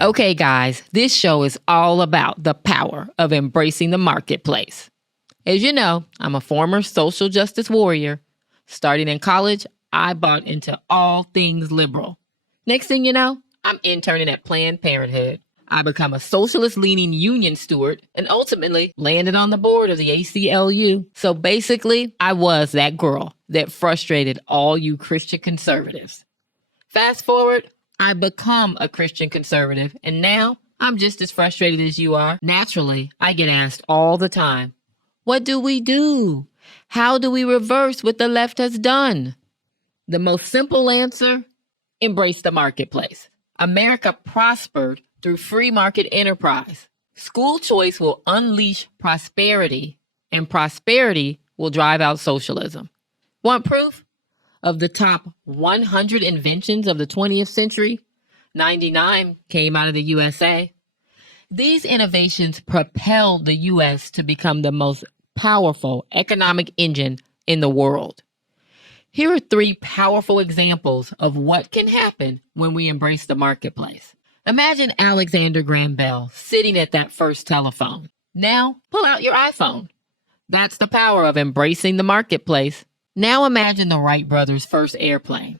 Okay, guys, this show is all about the power of embracing the marketplace. As you know, I'm a former social justice warrior. Starting in college, I bought into all things liberal. Next thing you know, I'm interning at Planned Parenthood. I become a socialist-leaning union steward and ultimately landed on the board of the ACLU. So basically, I was that girl that frustrated all you Christian conservatives. Fast forward, I become a Christian conservative, and now I'm just as frustrated as you are. Naturally, I get asked all the time, what do we do? How do we reverse what the left has done? The most simple answer, embrace the marketplace. America prospered through free market enterprise. School choice will unleash prosperity, and prosperity will drive out socialism. Want proof? Of the top 100 inventions of the 20th century, 99 came out of the USA. These innovations propelled the U.S. to become the most powerful economic engine in the world. Here are 3 powerful examples of what can happen when we embrace the marketplace. Imagine Alexander Graham Bell sitting at that first telephone. Now, pull out your iPhone. That's the power of embracing the marketplace. Now imagine the Wright brothers' first airplane.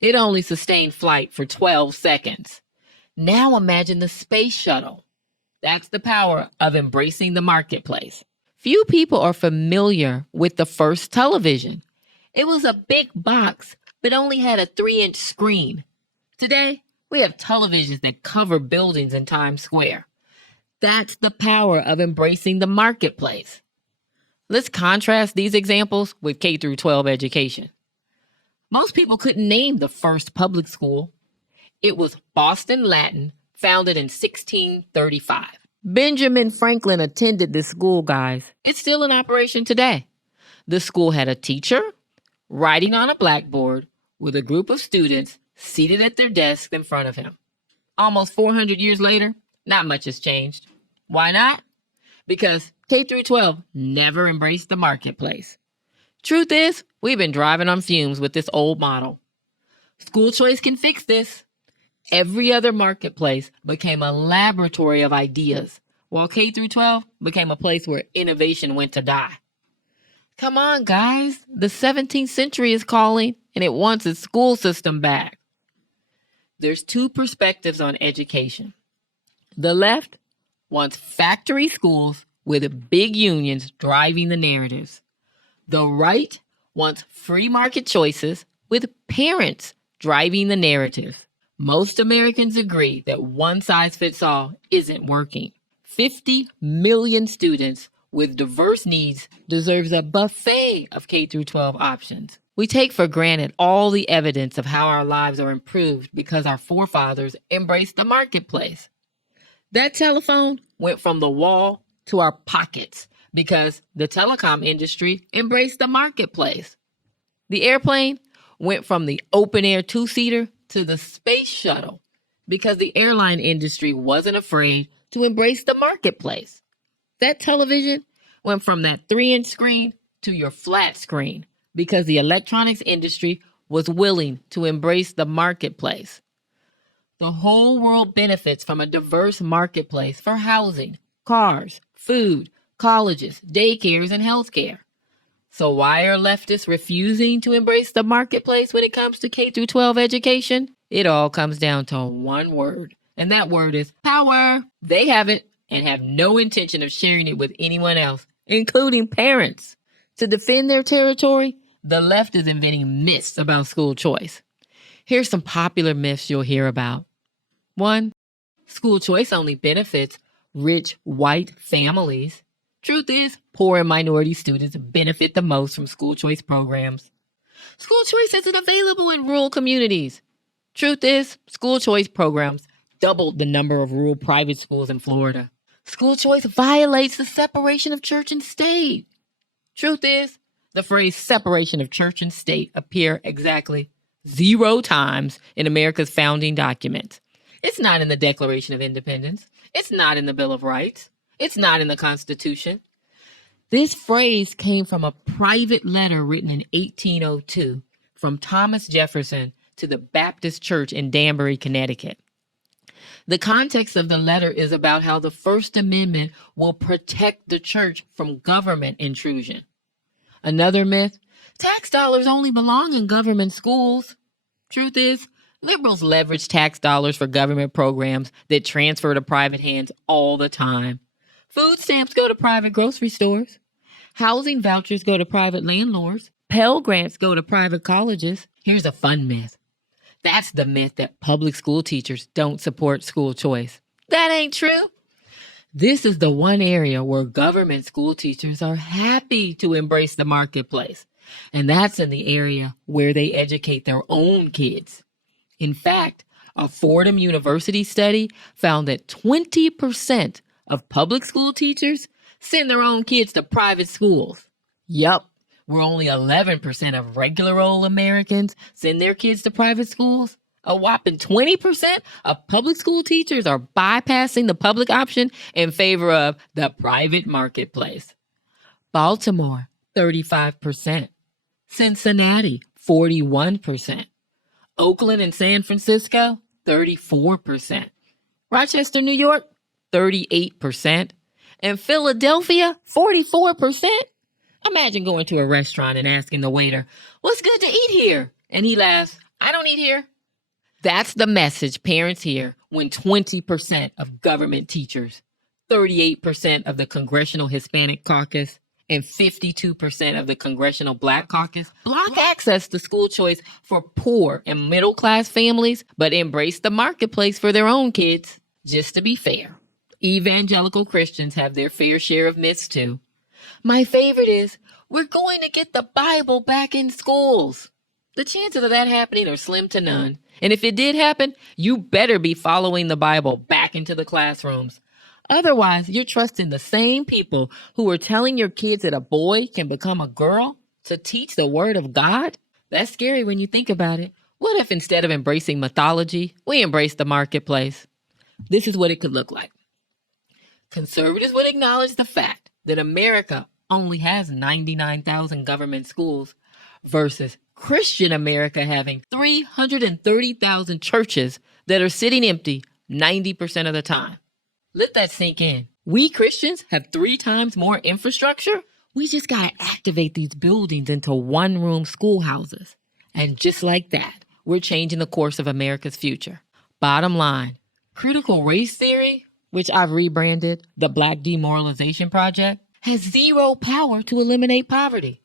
It only sustained flight for 12 seconds. Now imagine the space shuttle. That's the power of embracing the marketplace. Few people are familiar with the first television. It was a big box, but only had a 3-inch screen. Today, we have televisions that cover buildings in Times Square. That's the power of embracing the marketplace. Let's contrast these examples with K through 12 education. Most people couldn't name the first public school. It was Boston Latin, founded in 1635. Benjamin Franklin attended this school, guys. It's still in operation today. The school had a teacher writing on a blackboard with a group of students seated at their desks in front of him. Almost 400 years later, not much has changed. Why not? Because K through 12 never embraced the marketplace. Truth is, we've been driving on fumes with this old model. School choice can fix this. Every other marketplace became a laboratory of ideas, while K through 12 became a place where innovation went to die. Come on, guys. The 17th century is calling, and it wants its school system back. There's 2 perspectives on education. The left wants factory schools with big unions driving the narratives. The right wants free market choices with parents driving the narrative. Most Americans agree that one size fits all isn't working. 50 million students with diverse needs deserves a buffet of K through 12 options. We take for granted all the evidence of how our lives are improved because our forefathers embraced the marketplace. That telephone went from the wall to our pockets because the telecom industry embraced the marketplace. The airplane went from the open-air 2-seater to the space shuttle because the airline industry wasn't afraid to embrace the marketplace. That television went from that 3-inch screen to your flat screen because the electronics industry was willing to embrace the marketplace. The whole world benefits from a diverse marketplace for housing, cars, food, colleges, daycares, and healthcare. So why are leftists refusing to embrace the marketplace when it comes to K through 12 education? It all comes down to one word, and that word is power. They have it and have no intention of sharing it with anyone else, including parents. To defend their territory, the left is inventing myths about school choice. Here's some popular myths you'll hear about. 1. School choice only benefits rich white families. Truth is, poor and minority students benefit the most from school choice programs. School choice isn't available in rural communities. Truth is, school choice programs doubled the number of rural private schools in Florida. School choice violates the separation of church and state. Truth is, the phrase separation of church and state appear exactly 0 times in America's founding documents. It's not in the Declaration of Independence. It's not in the Bill of Rights. It's not in the Constitution. This phrase came from a private letter written in 1802 from Thomas Jefferson to the Baptist Church in Danbury, Connecticut. The context of the letter is about how the First Amendment will protect the church from government intrusion. Another myth, tax dollars only belong in government schools. Truth is, liberals leverage tax dollars for government programs that transfer to private hands all the time. Food stamps go to private grocery stores. Housing vouchers go to private landlords. Pell Grants go to private colleges. Here's a fun myth. That's the myth that public school teachers don't support school choice. That ain't true. This is the one area where government school teachers are happy to embrace the marketplace. And that's in the area where they educate their own kids. In fact, a Fordham University study found that 20% of public school teachers send their own kids to private schools. Yup, where only 11% of regular old Americans send their kids to private schools. A whopping 20% of public school teachers are bypassing the public option in favor of the private marketplace. Baltimore, 35%. Cincinnati, 41%. Oakland and San Francisco, 34%. Rochester, New York, 38%. And Philadelphia, 44%. Imagine going to a restaurant and asking the waiter, "What's good to eat here?" And he laughs, "I don't eat here." That's the message parents hear when 20% of government teachers, 38% of the Congressional Hispanic Caucus, and 52% of the Congressional Black Caucus block access to school choice for poor and middle-class families, but embrace the marketplace for their own kids. Just to be fair, evangelical Christians have their fair share of myths too. My favorite is, we're going to get the Bible back in schools. The chances of that happening are slim to none. And if it did happen, you better be following the Bible back into the classrooms. Otherwise, you're trusting the same people who are telling your kids that a boy can become a girl to teach the word of God. That's scary when you think about it. What if instead of embracing mythology, we embrace the marketplace? This is what it could look like. Conservatives would acknowledge the fact that America only has 99,000 government schools versus Christian America having 330,000 churches that are sitting empty 90% of the time. Let that sink in. We Christians have 3 times more infrastructure. We just got to activate these buildings into one-room schoolhouses. And just like that, we're changing the course of America's future. Bottom line, critical race theory, which I've rebranded the Black Demoralization Project, has zero power to eliminate poverty.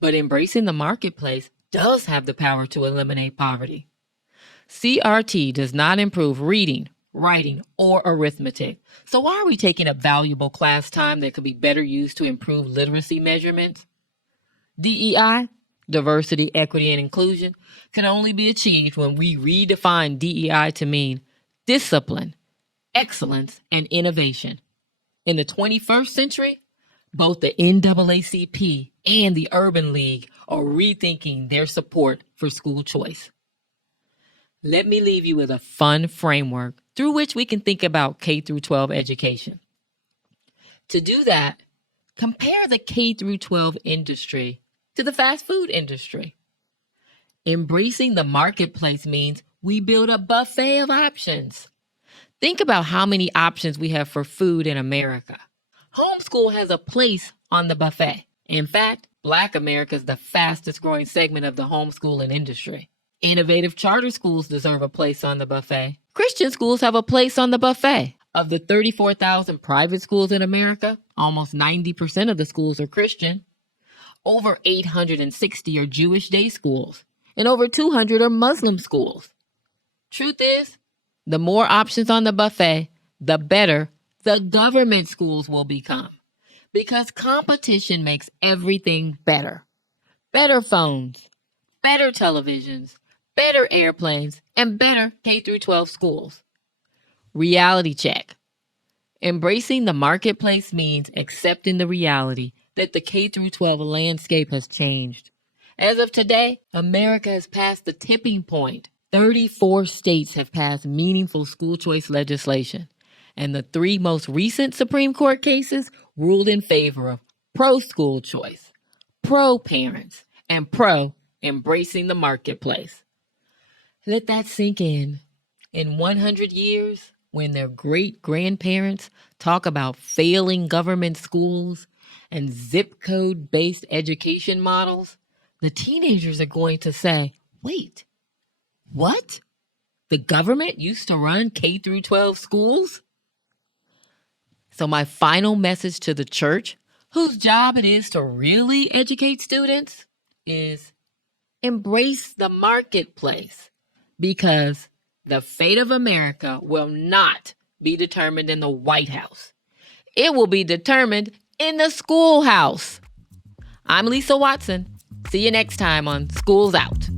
But embracing the marketplace does have the power to eliminate poverty. CRT does not improve reading, writing, or arithmetic. So why are we taking up valuable class time that could be better used to improve literacy measurements? DEI, diversity, equity, and inclusion, can only be achieved when we redefine DEI to mean discipline, excellence, and innovation. In the 21st century, both the NAACP and the Urban League are rethinking their support for school choice. Let me leave you with a fun framework through which we can think about K-12 education. To do that, compare the K-12 industry to the fast food industry. Embracing the marketplace means we build a buffet of options. Think about how many options we have for food in America. Homeschool has a place on the buffet. In fact, Black America is the fastest growing segment of the homeschooling industry. Innovative charter schools deserve a place on the buffet. Christian schools have a place on the buffet. Of the 34,000 private schools in America, almost 90% of the schools are Christian. Over 860 are Jewish day schools, and over 200 are Muslim schools. Truth is, the more options on the buffet, the better the government schools will become. Because competition makes everything better. Better phones, better televisions, better airplanes, and better K-12 schools. Reality check. Embracing the marketplace means accepting the reality that the K-12 landscape has changed. As of today, America has passed the tipping point 34 states have passed meaningful school choice legislation, and the three most recent Supreme Court cases ruled in favor of pro-school choice, pro-parents, and pro-embracing the marketplace. Let that sink in. In 100 years, when their great-grandparents talk about failing government schools and zip code-based education models, the teenagers are going to say, wait, what? The government used to run K through 12 schools? So my final message to the church, whose job it is to really educate students, is embrace the marketplace, because the fate of America will not be determined in the White House. It will be determined in the schoolhouse. I'm Lisa Watson. See you next time on School's Out.